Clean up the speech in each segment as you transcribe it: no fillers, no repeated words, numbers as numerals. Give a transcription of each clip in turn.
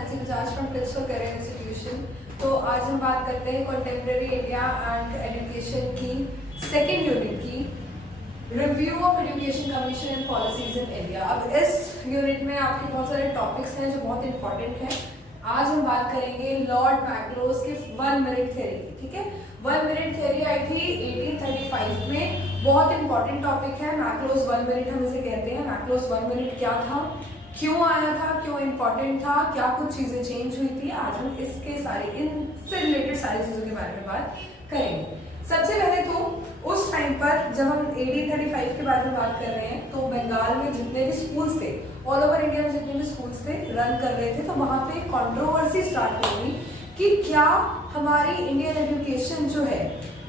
Nancy Bajaj from Principal Career Institution. तो आज हम बात करते हैं कंटेम्प्रेरी इंडिया एंड एजुकेशन की सेकेंड यूनिट की review of education commission and policies in India. अब इस यूनिट में आपके बहुत सारे टॉपिक्स हैं जो बहुत इंपॉर्टेंट हैं। आज हम बात करेंगे लॉर्ड मैक्लोज के 1 मिनट थ्योरी की। ठीक है, 1 मिनट थ्योरी आई थी 1835 में। बहुत इंपॉर्टेंट टॉपिक है मैक्लोज 1 मिनट, हम इसे कहते हैं। मैक्लोज 1 मिनट क्या था, क्यों आया था, क्यों इंपॉर्टेंट था, क्या कुछ चीजें चेंज हुई थी, आज हम इसके सारे इनसे रिलेटेड सारी चीजों के बारे में बात करेंगे। सबसे पहले तो उस टाइम पर जब हम 1835 के बारे में बात कर रहे हैं तो बंगाल में जितने भी स्कूल्स थे, ऑल ओवर इंडिया में जितने भी स्कूल्स थे रन कर रहे थे, तो वहां पे कंट्रोवर्सी स्टार्ट हो गई कि क्या हमारी इंडियन एजुकेशन जो है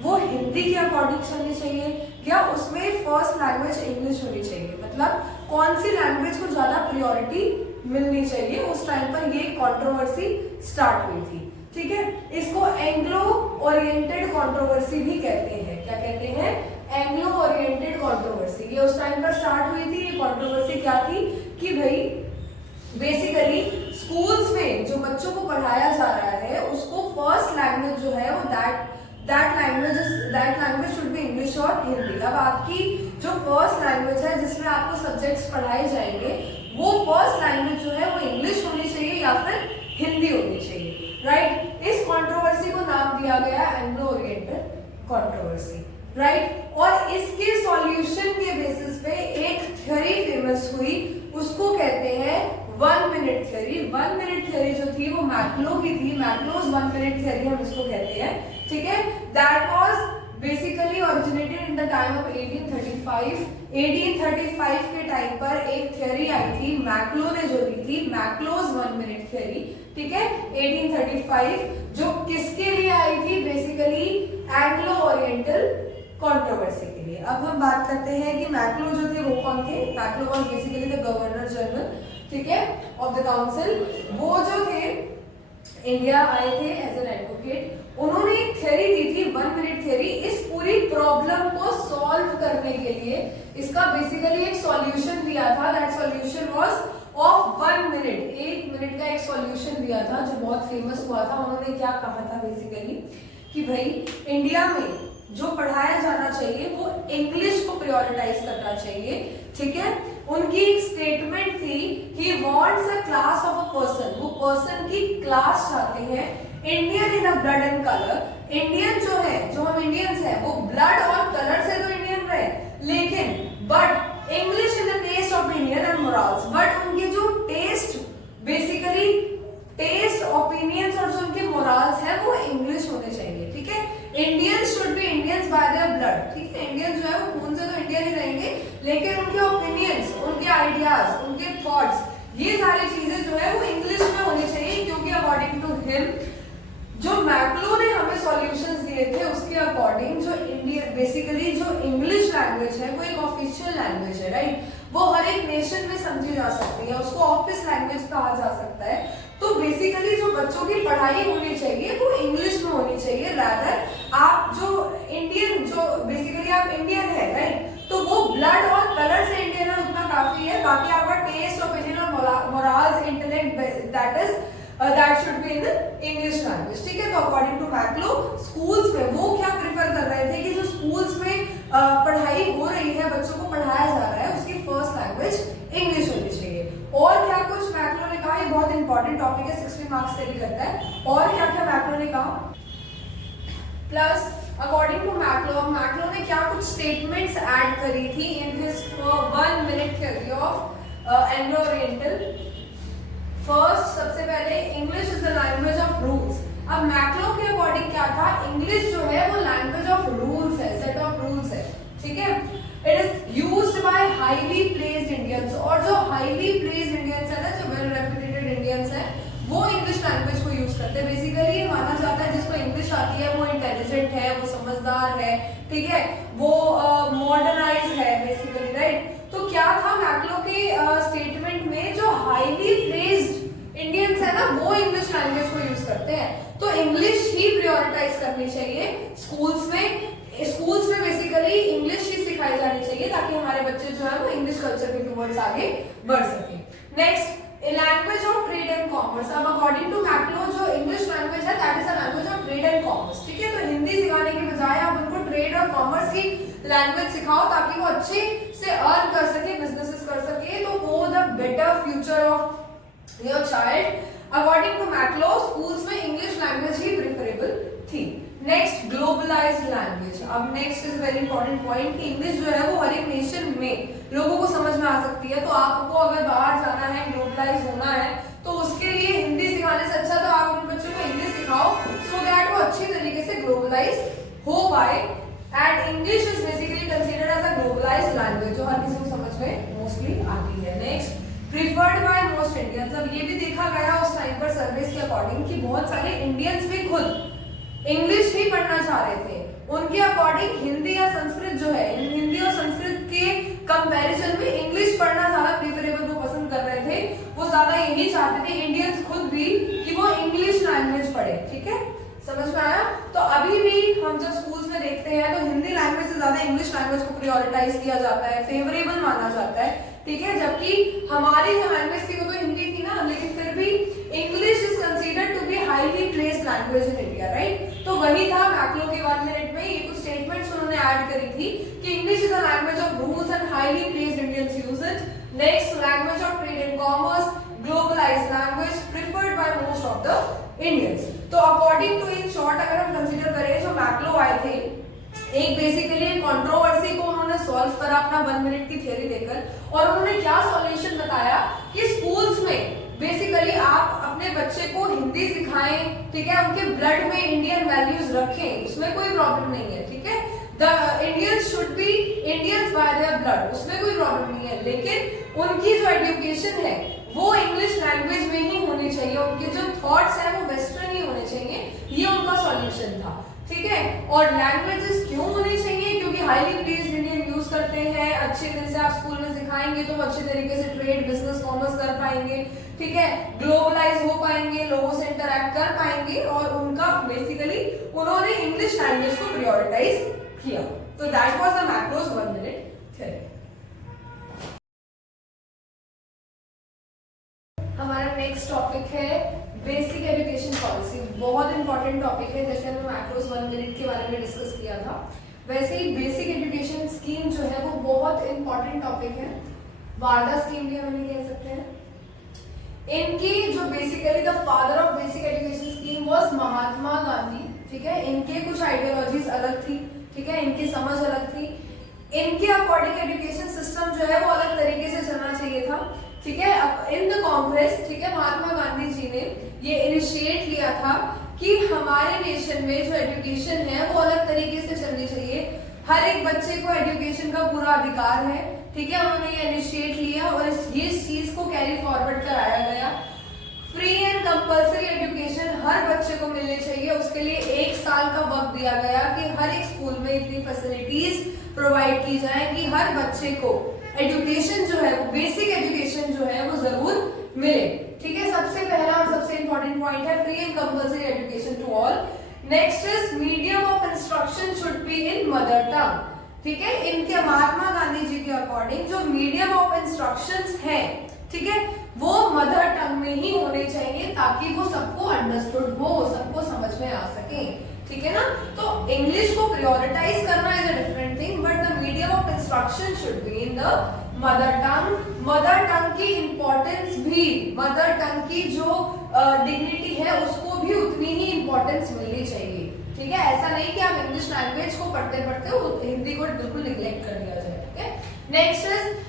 वो हिंदी के अकॉर्डिंग चलनी चाहिए या उसमें फर्स्ट लैंग्वेज इंग्लिश होनी चाहिए। मतलब कौन सी लैंग्वेज को ज्यादा प्रायोरिटी मिलनी चाहिए। उस टाइम पर ये कंट्रोवर्सी स्टार्ट हुई थी। ठीक है, इसको एंग्लो ओरिएंटेड कंट्रोवर्सी भी कहते हैं। क्या कहते हैं? Anglo oriented controversy. ये उस टाइम पर स्टार्ट हुई थी। ये कंट्रोवर्सी क्या थी कि भाई बेसिकली स्कूल्स में जो बच्चों को पढ़ाया जा रहा है उसको फर्स्ट लैंग्वेज जो है वो that language should be English और हिंदी। अब आपकी जो फर्स्ट लैंग्वेज है जिसमें आपको सब्जेक्ट्स पढ़ाए जाएंगे वो फर्स्ट लैंग्वेज जो है वो इंग्लिश होनी चाहिए या फिर हिंदी होनी चाहिए। राइट, इस कंट्रोवर्सी को नाम दिया गया एंग्लो ओरिएंटेड कंट्रोवर्सी। राइट, और इसके सॉल्यूशन के बेसिस पे एक थ्योरी फेमस हुई, उसको कहते हैं 1 मिनट थ्योरी। 1 मिनट थ्योरी जो थी वो मैक्लो की थी। मैक्लोज 1 मिनट थ्योरी हम इसको कहते हैं। ठीक है, that was basically originated in the time of 1835। 1835 के टाइम पर एक थ्योरी आई थी, मैक्लो ने जो दी थी, मैक्लोज 1 मिनट थ्योरी। ठीक है, 1835 जो किसके लिए आई थी? बेसिकली एंग्लो ओरिएंटल कंट्रोवर्सी के लिए। अब हम बात करते हैं कि मैक्लो जो थे वो कौन थे। मैक्लो was basically the governor general, ठीक है, ऑफ द काउंसिल। वो जो थे इंडिया आए थे एज एन एडवोकेट। उन्होंने एक थ्योरी दी थी 1 मिनट थ्योरी। इस पूरी प्रॉब्लम को सॉल्व करने के लिए इसका बेसिकली एक सॉल्यूशन दिया था। That solution was of 1 minute. 1 minute का एक सॉल्यूशन दिया था जो बहुत फेमस हुआ था। उन्होंने क्या कहा था बेसिकली कि भाई इंडिया में जो पढ़ाया जाना चाहिए वो इंग्लिश को प्रायोरिटाइज करना चाहिए। ठीक है, उनकी एक स्टेटमेंट थी, he wants a class of a person. वो पर्सन की क्लास चाहते हैं, Indian in a blood and colour. Indian जो है, जो हम इंडियंस हैं, वो ब्लड और कलर से तो इंडियन रहे, लेकिन but English in the taste of Indian and morals. But उनके जो टेस्ट, बेसिकली टेस्ट, ओपिनियंस और जो उनके मोरल्स हैं वो इंग्लिश होने चाहिए। ठीक है, Indians should be Indians bye their blood. ठीक है, इंडियंस जो है वो खून से तो इंडियन ही रहेंगे, लेकिन उनके ओपिनियंस, उनके आइडियाज, उनके थॉट्स, ये सारी चीजें जो है वो इंग्लिश में होनी चाहिए। क्योंकि अकॉर्डिंग टू हिम, जो मैक्लो ने हमें सॉल्यूशंस दिए थे उसके अकॉर्डिंग जो इंडियन, बेसिकली जो इंग्लिश लैंग्वेज है वो एक ऑफिशियल लैंग्वेज है। राइट, वो हर एक नेशन में समझी जा सकती है, उसको ऑफिस लैंग्वेज कहा जा सकता है। तो बेसिकली जो बच्चों की पढ़ाई होनी चाहिए वो इंग्लिश में होनी चाहिए। रादर आप जो इंडियन, जो बेसिकली आप इंडियन है, राइट, तो वो ब्लड और कलर से इंडियन है उतना काफी है। बाकी आपका टेस्ट, ओपिनियन और morals, intellect, that should be in English language. ठीक है, तो अकॉर्डिंग टू मैक्लो स्कूल्स में वो क्या प्रिफर कर रहे थे कि जो स्कूल्स में पढ़ाई हो रही है, बच्चों को पढ़ाया जा रहा है, उसकी फर्स्ट लैंग्वेज इंग्लिश होनी चाहिए। और क्या कुछ मैक्लो ने कहा, ये बहुत इंपॉर्टेंट टॉपिक है, 60 मार्क्स से भी करता है। और क्या क्या मैक्लो ने कहा, प्लस अकॉर्डिंग टू मैक्लो ने क्या कुछ स्टेटमेंट्स ऐड करी थी in his 1 minute theory of Anglo oriental. First, सबसे पहले English is the language of rules. अब मैक्लो के अकॉर्डिंग क्या था, इंग्लिश जो है वो लैंग्वेज ऑफ रूल्स है, सेट ऑफ रूल्स है। ठीक है, it is used by highly placed Indians. और जो हाईली प्लेस्ड इंडियंस है ना, जो वेल रेप्यूटेड इंडियंस है, वो इंग्लिश लैंग्वेज को यूज करते हैं। बेसिकली ये माना जाता है जिसको इंग्लिश आती है वो इंटेलिजेंट है, वो समझदार है, ठीक है, वो मॉडर्नाइज है बेसिकली। राइट, तो क्या था मैक्लो के स्टेटमेंट में, जो हाईली प्लेस्ड इंडियंस है ना वो इंग्लिश लैंग्वेज को यूज करते हैं, तो इंग्लिश ही प्रायोरिटाइज करनी चाहिए स्कूल्स में। स्कूल्स में बेसिकली इंग्लिश ही सिखाई जानी चाहिए ताकि हमारे बच्चे जो है वो इंग्लिश कल्चर के टुवर्ड्स आगे बढ़ सके। Next, a language of trade and commerce. अब according to मैक्लो जो इंग्लिश लैंग्वेज है that is a language of trade and commerce. ठीक है, तो हिंदी सिखाने के बजाय आप उनको ट्रेड और कॉमर्स की लैंग्वेज सिखाओ ताकि वो अच्छे से अर्न कर सके, बिजनेसेस कर सके, तो वो the better future of your child. According to Macaulay schools में इंग्लिश लैंग्वेज ही प्रेफरेबल थी. Next, globalized language. अब next is very important point कि इंग्लिश जो है वो हर एक नेशन में लोगों को समझ में आ सकती है. तो आपको अगर बाहर जाना है, ग्लोबलाइज होना है, तो उसके लिए हिंदी सिखाने से अच्छा तो आप अपने बच्चों को इंग्लिश सिखाओ सो दैट वो अच्छी तरीके से ग्लोबलाइज हो पाए. And English is basically considered as a globalised language जो हर किसी को समझ में मोस्टली आती है. Next, preferred by most Indians. अब ये भी देखा गया उस टाइम पर सर्वेस के अकॉर्डिंग कि बहुत सारे इंडियंस भी खुद इंग्लिश ही पढ़ना चाह रहे थे. उनके अकॉर्डिंग हिंदी या संस्कृत जो है, हिंदी और संस्कृत के कंपैरिजन में इंग्लिश पढ़ना ज्यादा प्रेफरेबल वो पसंद कर रहे थे. वो ज्यादा यही चाहते थे इंडियंस खुद भी कि वो इंग्लिश लैंग्वेज पढ़े. ठीक है, समझ में आया. तो अभी भी हम जब स्कूल्स में देखते हैं तो हिंदी लैंग्वेज से ज्यादा इंग्लिश लैंग्वेज को प्रायोरिटाइज किया जाता है, फेवरेबल माना जाता है. ठीक है, जबकि हमारी जो लैंग्वेज थी वो तो हिंदी थी ना, लेकिन फिर भी English is considered to be highly praised language in India. Right, तो वही था मैक्लो के 1 मिनट में ये कुछ स्टेटमेंट्स उन्होंने ऐड करी थी कि English is a language of rules and highly praised Indians use it. Next, language of trade and commerce, globalised language preferred by most of the Indians. तो अकॉर्डिंग टू इन शॉर्ट अगर हम consider करें जो मैक्लो आए थे, एक basically controversy को उन्होंने सॉल्व करा अपना 1 मिनट की थ्योरी देकर. और उन्होंने क्या सॉल्यूशन बताया कि स्कूल्स में बेसिकली आप अपने बच्चे को हिंदी सिखाएं. ठीक है, उनके ब्लड में इंडियन वैल्यूज रखें, उसमें कोई प्रॉब्लम नहीं है. ठीक है, the Indians should be Indians bye their blood, उसमें कोई प्रॉब्लम नहीं है. लेकिन उनकी जो एजुकेशन है वो इंग्लिश लैंग्वेज में ही होनी चाहिए, उनके जो थॉट्स हैं वो वेस्टर्न ही होने चाहिए. ये उनका सॉल्यूशन था. ठीक है, और लैंग्वेजेस क्यों होनी चाहिए? क्योंकि हाईली प्लेस्ड इंडियन यूज करते हैं, अच्छे तरह से आप स्कूल में सिखाएंगे तो वो अच्छे तरीके से ट्रेड, बिजनेस, कॉमर्स कर पाएंगे. ठीक है, ग्लोबलाइज हो पाएंगे, लोगों से इंटरैक्ट कर पाएंगे. और उनका बेसिकली उन्होंने इंग्लिश लैंग्वेज को प्रायोरिटाइज किया. तो that was the macros 1 minute theory. हमारा नेक्स्ट टॉपिक है बेसिक एजुकेशन पॉलिसी. बहुत इंपॉर्टेंट टॉपिक है. जैसे हमने मैक्रोस 1 मिनट के बारे में डिस्कस किया था, वैसे ही बेसिक एजुकेशन स्कीम जो है वो बहुत इंपॉर्टेंट टॉपिक है. वारदा स्कीम भी हम कह सकते हैं. इनकी जो basically the father of basic education scheme was Mahatma Gandhi. ठीक है, इनके कुछ आइडियोलॉजीज अलग थी. ठीक है, इनकी समझ अलग थी. इनके अकॉर्डिंग एजुकेशन सिस्टम जो है वो अलग तरीके से चलना चाहिए था. ठीक है, इन द कांग्रेस, ठीक है, महात्मा गांधी जी ने ये इनिशिएट लिया था कि हमारे नेशन में जो एजुकेशन है वो अलग तरीके से चलनी चाहिए. हर एक बच्चे को एजुकेशन का पूरा अधिकार है. ठीक है, उन्होंने ये इनिशिएट लिया और ये चीज को कैरी फॉरवर्ड कराया गया. फ्री एंड कंपल्सरी एजुकेशन हर बच्चे को मिलनी चाहिए. उसके लिए 1 साल का वक्त दिया गया कि हर एक स्कूल में इतनी फैसिलिटीज प्रोवाइड की जाए कि हर बच्चे को एजुकेशन जो है वो बेसिक एजुकेशन जो है वो जरूर मिले. ठीक है, सबसे पहला और सबसे इंपॉर्टेंट पॉइंट है free and compulsory education to all. Next is medium of instruction should be in mother tongue. ठीक है, इनके महात्मा गांधी जी के अकॉर्डिंग जो मीडियम ऑफ इंस्ट्रक्शंस है, ठीक है, वो मदर टंग में ही होने चाहिए ताकि वो सबको अंडरस्टूड हो, सबको समझ में आ सके. ठीक है ना, तो इंग्लिश को प्रायोरिटाइज करना is a different thing, but the medium of instruction should be in the mother tongue. Mother tongue की इंपॉर्टेंस भी, मदर टंग की जो डिग्निटी है उसको भी उतनी ही इंपॉर्टेंस मिलनी चाहिए. ठीक है, ऐसा नहीं कि आप इंग्लिश लैंग्वेज को पढ़ते पढ़ते हिंदी को बिल्कुल निग्लेक्ट कर दिया जाए. ठीक है, next is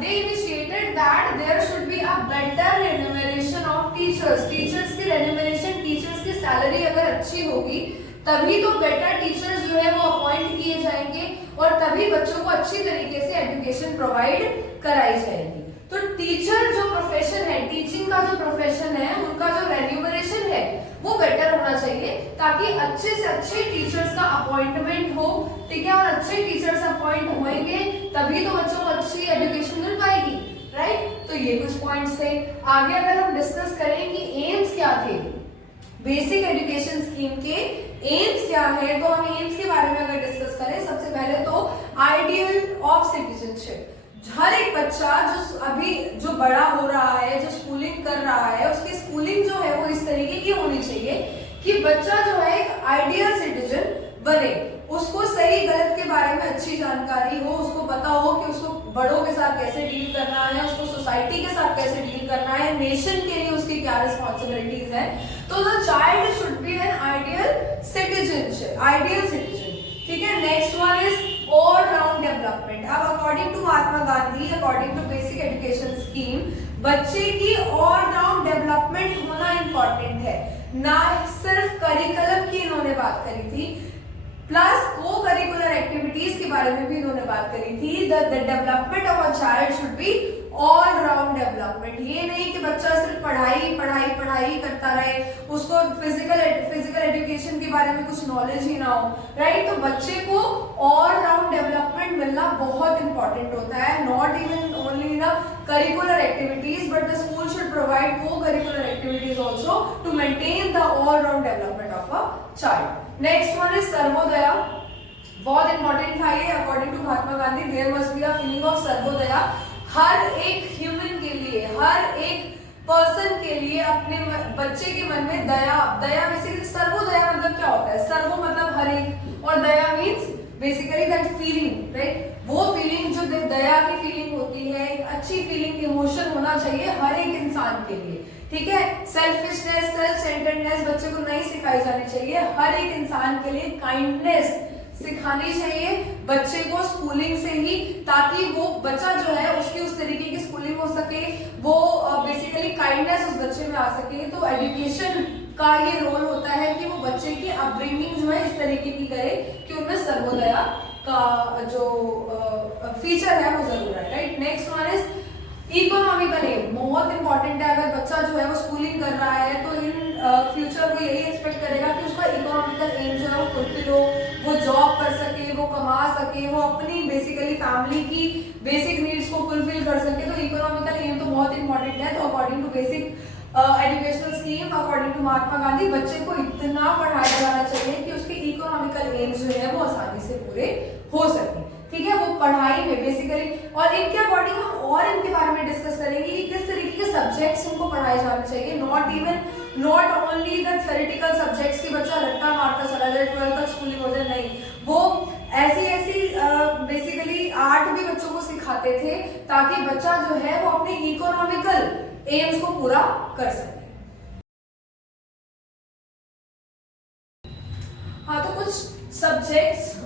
they initiated that there should be a better remuneration of teachers. Teachers की remuneration, टीचर्स की सैलरी अगर अच्छी होगी तभी तो बेटर टीचर्स जो है वो अपॉइंट किए जाएंगे और तभी बच्चों को अच्छी तरीके से एजुकेशन प्रोवाइड कराई जाएगी. तो टीचर जो प्रोफेशन है, टीचिंग का जो प्रोफेशन है, उनका जो रेन्यूमरेशन है वो बेटर होना चाहिए ताकि अच्छे से अच्छे टीचर्स का अपॉइंटमेंट हो. ठीक है, और अच्छे टीचर्स अपॉइंट होंगे तभी तो बच्चों को अच्छी एजुकेशन मिल पाएगी. राइट, तो ये कुछ पॉइंट्स थे. आगे अगर हम डिस्कस करें कि एम्स क्या थे बेसिक एजुकेशन स्कीम के, एम्स क्या है, तो हम एम्स के बारे में अगर डिस्कस करें, सबसे पहले तो आइडियल ऑफ सिटीजनशिप. हर एक बच्चा जो अभी जो बड़ा हो रहा है, जो स्कूलिंग कर रहा है, उसकी स्कूलिंग जो है वो इस तरीके की होनी चाहिए कि बच्चा जो है एक आइडियल सिटीजन बने, उसको सही गलत के बारे में अच्छी जानकारी हो, उसको पता हो कि उसको बड़ों के साथ कैसे डील करना है, उसको सोसाइटी के साथ कैसे डील करना है, नेशन के लिए उसकी क्या रिस्पॉन्सिबिलिटीज है। तो the child should be an ideal citizen. ठीक है, next one is all round development. अब according to Mahatma Gandhi, according to basic education scheme, बच्चे की ऑल राउंड डेवलपमेंट होना इंपॉर्टेंट है। ना सिर्फ करिकुलम की इन्होंने बात करी थी, प्लस को करिकुलर एक्टिविटीज के बारे में भी इन्होंने बात करी थी। The development of a child should be all round development. ये नहीं कि बच्चा सिर्फ पढ़ाई करता रहे, उसको फिजिकल एजुकेशन के बारे में कुछ नॉलेज ही ना हो, राइट। तो बच्चे को ऑल राउंड डेवलपमेंट मिलना बहुत इंपॉर्टेंट होता है, not even only in curricular activities but the school should provide co-curricular activities also to maintain the all round development of a child. Next one is Sarvodaya. बहुत important था ये, according to Mahatma Gandhi, there must be a feeling of Sarvodaya. हर एक human के लिए, हर एक person के लिए अपने बच्चे के मन में दया बेसिकली, सर्वोदया मतलब क्या होता है? सर्वो मतलब हर एक, और दया means basically that feeling, right. वो फीलिंग जो दया की फीलिंग होती है, एक अच्छी फीलिंग, इमोशन होना चाहिए हर एक इंसान के लिए। ठीक है, सेल्फिशनेस, सेल्फ सेंटर्डनेस बच्चे को नहीं सिखाई जानी चाहिए। हर एक इंसान के लिए काइंडनेस सिखानी चाहिए बच्चे को स्कूलिंग से ही, ताकि वो बच्चा जो है उसकी उस तरीके की स्कूलिंग हो सके, वो बेसिकली काइंडनेस उस बच्चे में आ सके। तो एजुकेशन का ये रोल होता है कि वो बच्चे की अपब्रिंगिंग जो है इस तरीके की करे कि उनमें सर्वोदया का जो फीचर है वो जरूर है, right. Next one is economical aim. बहुत इंपॉर्टेंट है, अगर बच्चा जो है वो स्कूलिंग कर रहा है तो इन फ्यूचर वो यही एक्सपेक्ट करेगा कि उसका इकोनॉमिकल एम जो है वो फुलफिल हो, वो जॉब कर सके, वो कमा सके, वो अपनी बेसिकली फैमिली की बेसिक नीड्स को फुलफिल कर सके। तो इकोनॉमिकल एम तो बहुत इंपॉर्टेंट है। तो according to basic educational scheme, according to Mahatma Gandhi, बच्चे को इतना पढ़ाया जाना चाहिए कि उसके इकोनॉमिकल एम्स जो है वो आसानी से पूरे हो सके। ठीक है, वो पढ़ाई में बेसिकली, और इनके अकॉर्डिंग हम और इनके बारे में डिस्कस करेंगे कि किस तरीके के सब्जेक्ट्स इनको पढ़ाए जाने चाहिए। Not only the theoretical subjects की बच्चा रट्टा मारता चला जाए, 12th तक स्कूलिंग हो जाए, नहीं। वो ऐसी बेसिकली आर्ट भी बच्चों को सिखाते थे ताकि बच्चा जो है वो अपने इकोनॉमिकल एम्स को पूरा कर सके। हाँ, तो कुछ सब्जेक्ट्स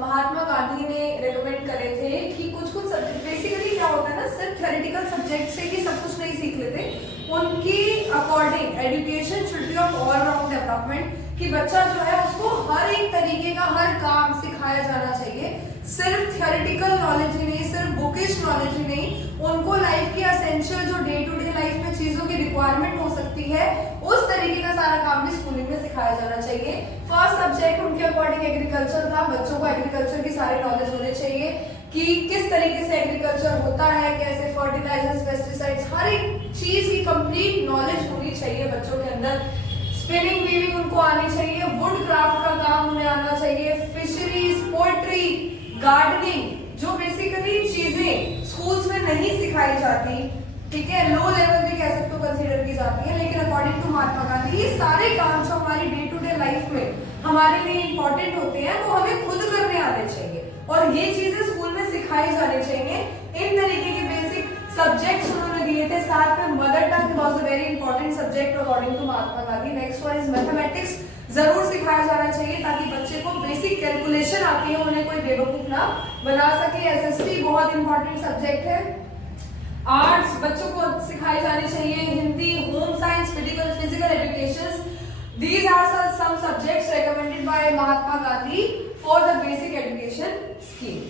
महात्मा गांधी ने रेकमेंड करे थे कि कुछ सब्जेक्ट, बेसिकली क्या होता है ना, सिर्फ थ्योरेटिकल सब्जेक्ट से ही सब कुछ नहीं सीख लेते। उनकी according education should be of all round development, कि बच्चा जो है उसको हर एक तरीके का हर काम सिखाया जाना चाहिए। सिर्फ थ्योरेटिकल नॉलेज ही नहीं, सिर्फ बुकिश नॉलेज ही नहीं, उनको लाइफ की एसेंशियल जो डे टू डे लाइफ में चीजों की रिक्वायरमेंट हो सकती है, उस तरीके का सारा काम भी स्कूलिंग में सिखाया जाना चाहिए। फर्स्ट सब्जेक्ट उनके अकॉर्डिंग एग्रीकल्चर था। बच्चों को एग्रीकल्चर की सारी नॉलेज होनी चाहिए कि किस तरीके से एग्रीकल्चर होता है, कैसे फर्टिलाइजर्स, पेस्टिसाइड्स, हर एक चीज की कंप्लीट नॉलेज होनी चाहिए बच्चों के अंदर। स्पिनिंग वीविंग उनको आनी चाहिए, वुड क्राफ्ट का काम उन्हें आना चाहिए, फिशरीज, पोएट्री, गार्डनिंग, जो बेसिकली चीजें स्कूल्स में नहीं सिखाई जाती, ठीक है, लो लेवल भी कह सकते हो कंसीडर की जाती है, लेकिन अकॉर्डिंग टू महात्मा गांधी ये सारे काम जो हमारी डे टू डे लाइफ में हमारे लिए इंपॉर्टेंट होते हैं वो हमें खुद करने आने चाहिए और ये चीजें स्कूल में सिखाई जानी चाहिए। इन तरीके के बेसिक सब्जेक्ट्स उन्होंने दिए थे। साथ में mother tongue was a very important subject according to Mahatma Gandhi. Next one is mathematics, जरूर सिखाया जाना चाहिए ताकि बच्चे को बेसिक कैलकुलेशन आती है, उन्हें कोई बेवकूफ ना बना सके। एसएसटी बहुत इंपॉर्टेंट सब्जेक्ट है। आर्ट्स बच्चों को सिखाई जानी चाहिए, Hindi, home science, physical education, these are some subjects recommended by Mahatma Gandhi for the basic education scheme.